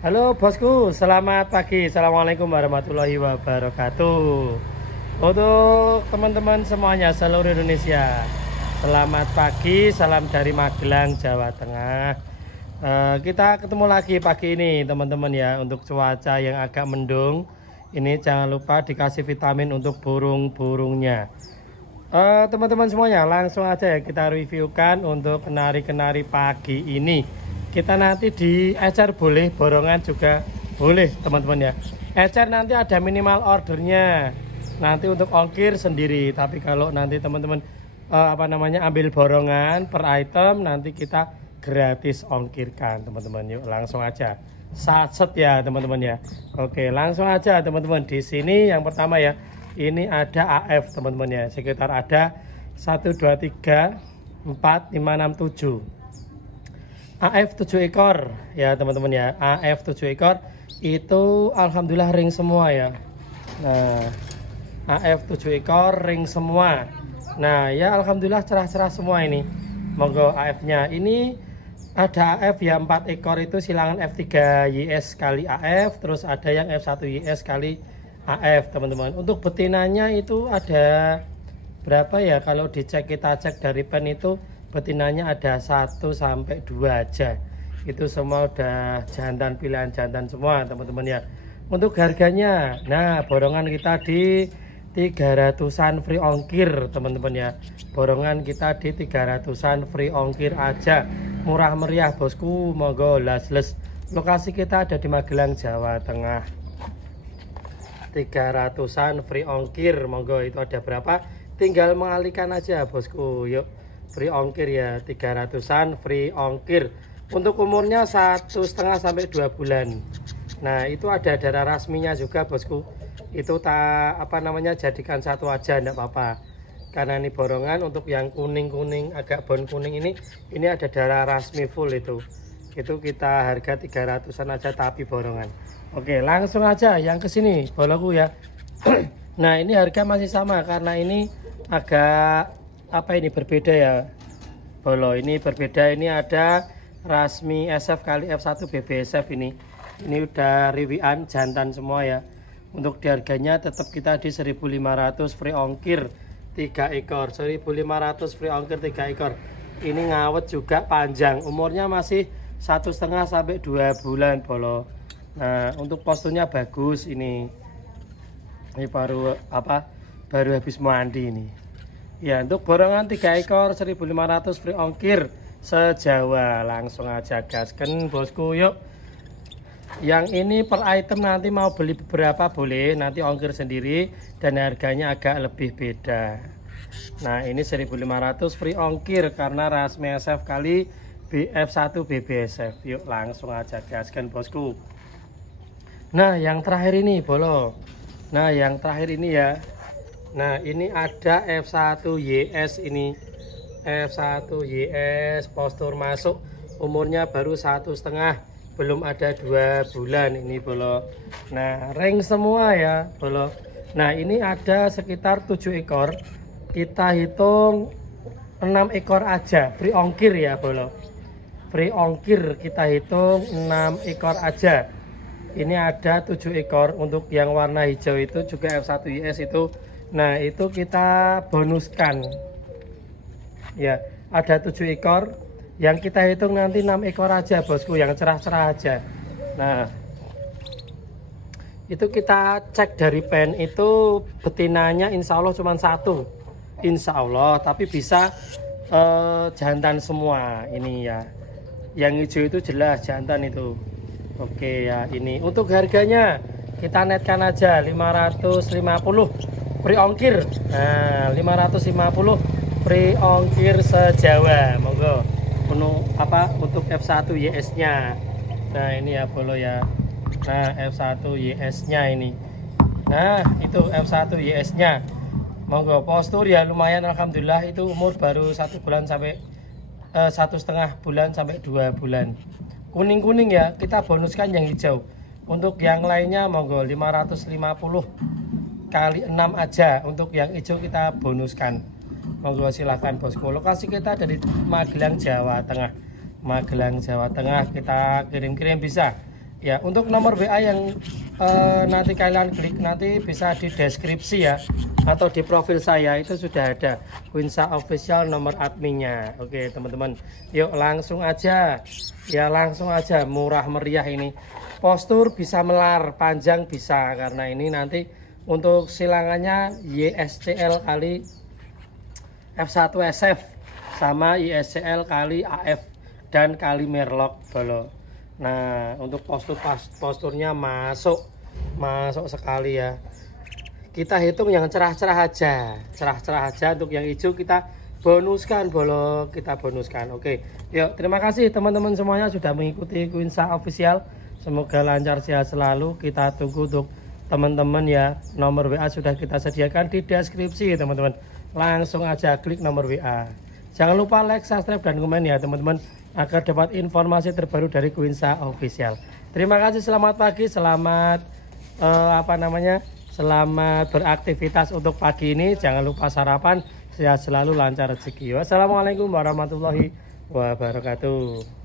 Halo bosku, selamat pagi. Assalamualaikum warahmatullahi wabarakatuh. Untuk teman-teman semuanya seluruh Indonesia, selamat pagi, salam dari Magelang, Jawa Tengah. Kita ketemu lagi pagi ini teman-teman ya. Untuk cuaca yang agak mendung, ini jangan lupa dikasih vitamin untuk burung-burungnya. Teman-teman semuanya, langsung aja ya kita reviewkan untuk kenari-kenari pagi ini. Kita nanti di ecer boleh, borongan juga boleh teman-teman ya. Ecer nanti ada minimal ordernya, nanti untuk ongkir sendiri. Tapi kalau nanti teman-teman ambil borongan per item, nanti kita gratis ongkirkan teman-teman. Yuk langsung aja satset ya teman-teman ya. Oke, langsung aja teman-teman. Di sini yang pertama ya, ini ada AF teman-teman ya, sekitar ada 1 2 3 4 5 6 7 AF 7 ekor ya teman-teman ya. AF 7 ekor itu alhamdulillah ring semua ya. Nah, AF 7 ekor ring semua. Nah ya, alhamdulillah cerah-cerah semua ini. Monggo AF nya ini ada AF ya 4 ekor itu silangan F3 YS kali AF, terus ada yang F1 YS kali AF teman-teman. Untuk betinanya itu ada berapa ya, kalau dicek, kita cek dari pen itu betinanya ada 1 sampai 2 aja. Itu semua udah jantan, pilihan jantan semua teman-teman ya. Untuk harganya, nah borongan kita di 300-an free ongkir teman-teman ya. Borongan kita di 300-an free ongkir aja, murah meriah bosku. Monggo les. Lokasi kita ada di Magelang, Jawa Tengah. 300-an free ongkir, monggo. Itu ada berapa, tinggal mengalihkan aja bosku. Yuk, free ongkir ya, 300-an free ongkir. Untuk umurnya 1,5 sampai 2 bulan. Nah itu ada darah rasminya juga bosku. Itu jadikan satu aja, enggak apa-apa. Karena ini borongan. Untuk yang kuning-kuning, agak bon kuning ini ada darah rasmi full itu kita harga 300-an aja tapi borongan. Oke, langsung aja yang kesini boloku ya. Nah ini harga masih sama karena ini agak berbeda ya bolo. Ini berbeda, ini ada rasmi SF kali F1 BBSF ini udah riwian jantan semua ya. Untuk di harganya tetap kita di 1.500 free ongkir 3 ekor. 1.500 free ongkir 3 ekor. Ini ngawet juga, panjang, umurnya masih 1,5 sampai 2 bulan bolo. Nah untuk posturnya bagus ini baru habis mandi ini ya. Untuk borongan 3 ekor 1.500 free ongkir se-Jawa. Langsung aja gasken bosku. Yuk, yang ini per item nanti mau beli beberapa boleh, nanti ongkir sendiri dan harganya agak lebih beda. Nah ini 1.500 free ongkir karena rasmi SF kali BF1 BBSF. Yuk langsung aja gasken bosku. Nah yang terakhir ini bolo. Nah yang terakhir ini ya. Nah ini ada F1 YS ini. F1 YS postur masuk, umurnya baru 1,5, belum ada 2 bulan ini bolo. Nah ring semua ya bolo. Nah ini ada sekitar 7 ekor. Kita hitung 6 ekor aja free ongkir ya bolo. Free ongkir kita hitung 6 ekor aja. Ini ada 7 ekor. Untuk yang warna hijau itu juga F1 YS itu. Nah itu kita bonuskan ya, ada 7 ekor. Yang kita hitung nanti 6 ekor aja bosku, yang cerah-cerah aja. Nah itu kita cek dari pen itu betinanya insya Allah cuma 1, insya Allah, tapi bisa jantan semua ini ya. Yang hijau itu jelas jantan itu. Oke ya, ini untuk harganya kita netkan aja 550 free ongkir. Nah 550 free ongkir se-Jawa. Monggo untuk F1 YS nya. Nah ini ya bolo ya. Nah F1 YS nya ini. Nah itu F1 YS nya. Monggo, postur ya lumayan alhamdulillah. Itu umur baru 1 bulan sampai 1,5 bulan sampai 2 bulan. Kuning-kuning ya, kita bonuskan yang hijau. Untuk yang lainnya monggo 550 kali 6 aja. Untuk yang hijau kita bonuskan. Monggo silahkan bosku. Lokasi kita dari Magelang, Jawa Tengah. Magelang, Jawa Tengah. Kita kirim-kirim bisa. Ya, untuk nomor WA yang nanti kalian klik nanti bisa di deskripsi ya, atau di profil saya itu sudah ada Quinsa Official nomor adminnya. Oke teman-teman, yuk langsung aja ya, langsung aja, murah meriah ini. Postur bisa melar, panjang bisa, karena ini nanti untuk silangannya YSCL kali F1SF sama YSCL kali AF dan kali Merlock bolo. Nah, untuk posturnya masuk sekali ya. Kita hitung yang cerah-cerah aja, Untuk yang hijau kita bonuskan bolo, kita bonuskan. Oke, yuk terima kasih teman-teman semuanya sudah mengikuti Quinsa Official. Semoga lancar sehat selalu. Kita tunggu untuk teman-teman ya. Nomor WA sudah kita sediakan di deskripsi teman-teman. Langsung aja klik nomor WA. Jangan lupa like, subscribe, dan komen ya teman-teman, agar dapat informasi terbaru dari Quinsa Official. Terima kasih, selamat pagi, selamat selamat beraktivitas untuk pagi ini. Jangan lupa sarapan, sehat selalu, lancar rezeki. Wassalamualaikum warahmatullahi wabarakatuh.